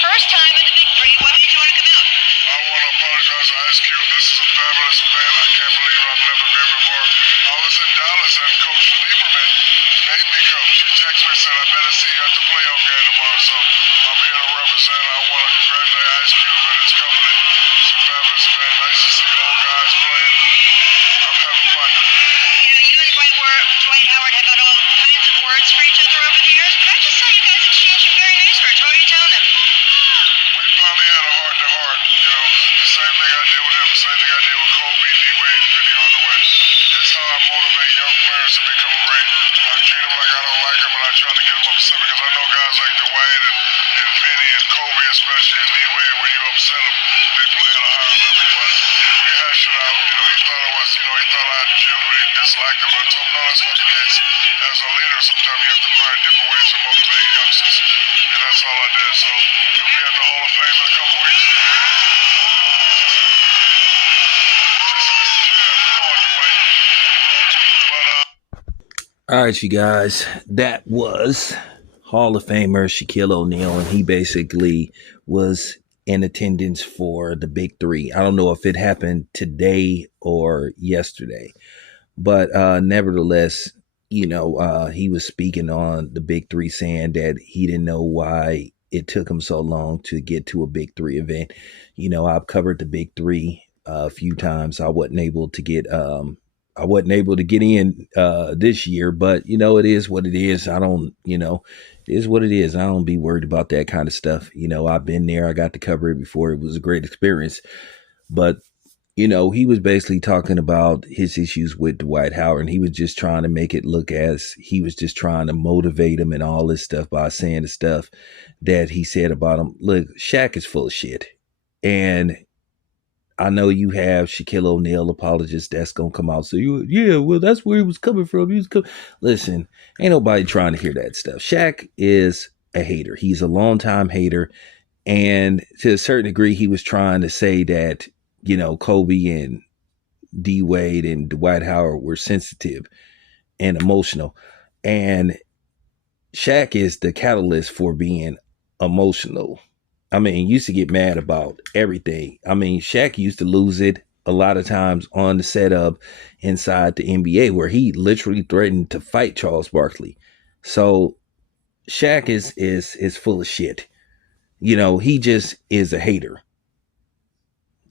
First time in the Big Three. What made you want to come out? I want to apologize to Ice Cube. This is a fabulous event. I can't believe I've never been before. I was in Dallas and Coach Lieberman made me come. She texted me and said, I better see you at the playoff game tomorrow. So I'm here to represent. I want to congratulate Ice Cube and his company. It's a fabulous event. Nice to see old guys playing. I'm having fun. You and Dwight Howard have had all kinds of words for each other over the years, but I just saw you guys exchange some very nice words. What were you telling him? We finally had a heart to heart. Same thing I did with him, same thing I did with Kobe, D-Wade, Penny Hardaway. This is how I motivate young players to become great. I treat them like I don't like them, and I try to get them upset because I know guys like Dwight and Penny and Kobe, especially, and D-Wade, when you upset them, they play at a higher level. But we hashed it out. He thought it was, he thought I genuinely disliked him. I told him, no, that's not the case. As a leader, sometimes you have to find different ways to motivate youngsters. And that's all I did. So he'll be at the Hall of Fame in a couple weeks. All right, you guys, that was Hall of Famer Shaquille O'Neal, and he basically was in attendance for the Big Three. I don't know if it happened today or yesterday, but nevertheless, he was speaking on the Big Three, saying that he didn't know why it took him so long to get to a Big Three event. I've covered the Big Three a few times. I wasn't able to get in this year, but it is what it is. It is what it is. I don't be worried about that kind of stuff. I've been there. I got to cover it before. It was a great experience. But, he was basically talking about his issues with Dwight Howard, and he was just trying to make it look as he was just trying to motivate him and all this stuff by saying the stuff that he said about him. Look, Shaq is full of shit. And I know you have Shaquille O'Neal apologists that's gonna come out. So well, that's where he was coming from. Listen, ain't nobody trying to hear that stuff. Shaq is a hater. He's a longtime hater, and to a certain degree, he was trying to say that Kobe and D Wade and Dwight Howard were sensitive and emotional, and Shaq is the catalyst for being emotional. Used to get mad about everything. Shaq used to lose it a lot of times on the setup inside the NBA, where he literally threatened to fight Charles Barkley. So Shaq is full of shit. He just is a hater.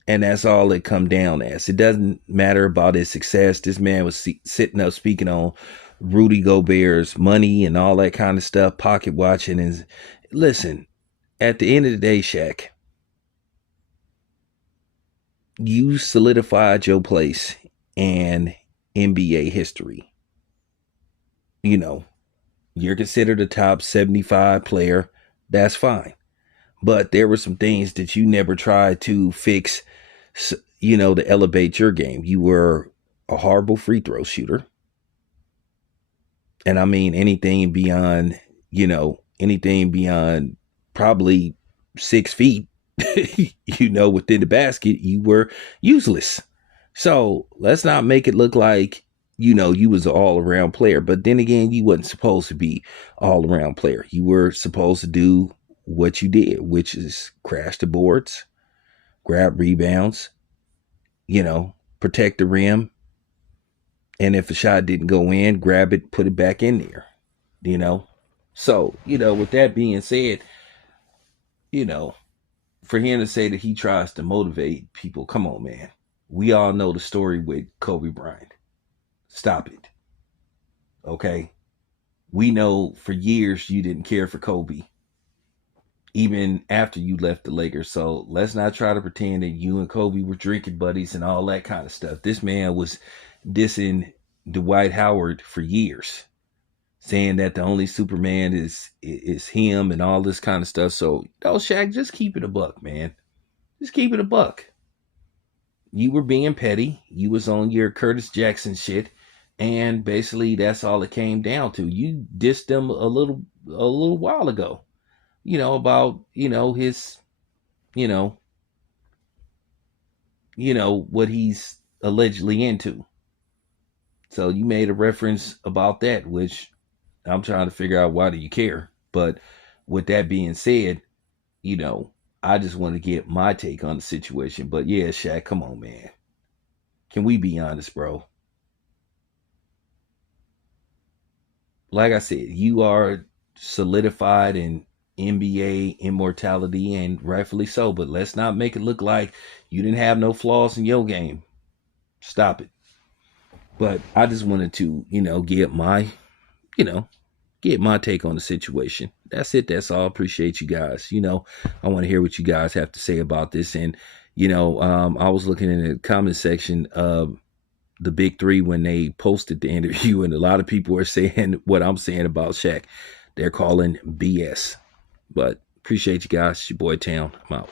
And that's all it come down as. It doesn't matter about his success. This man was sitting up speaking on Rudy Gobert's money and all that kind of stuff, pocket watching. And listen, at the end of the day, Shaq, you solidified your place in NBA history. You're considered a top 75 player. That's fine. But there were some things that you never tried to fix, to elevate your game. You were a horrible free throw shooter. And anything beyond probably 6 feet, within the basket, you were useless. So let's not make it look like, you was an all around player. But then again, you wasn't supposed to be all around player. You were supposed to do what you did, which is crash the boards, grab rebounds, protect the rim. And if a shot didn't go in, grab it, put it back in there, So, with that being said, for him to say that he tries to motivate people, come on, man. We all know the story with Kobe Bryant. Stop it. Okay? We know for years you didn't care for Kobe, even after you left the Lakers. So let's not try to pretend that you and Kobe were drinking buddies and all that kind of stuff. This man was dissing Dwight Howard for years, saying that the only Superman is him and all this kind of stuff. So, Shaq, just keep it a buck, man. Just keep it a buck. You were being petty. You was on your Curtis Jackson shit, and basically that's all it came down to. You dissed him a little while ago. About his what he's allegedly into. So you made a reference about that, which I'm trying to figure out, why do you care? But with that being said, you know, I just want to get my take on the situation. But yeah, Shaq, come on, man. Can we be honest, bro? Like I said, you are solidified in NBA immortality and rightfully so, but let's not make it look like you didn't have no flaws in your game. Stop it. But I just wanted to, you know, get my take on the situation. That's it. That's all. Appreciate you guys. I want to hear what you guys have to say about this. And, I was looking in the comment section of the big three when they posted the interview, and a lot of people are saying what I'm saying about Shaq. They're calling BS. But appreciate you guys. It's your boy Town. I'm out.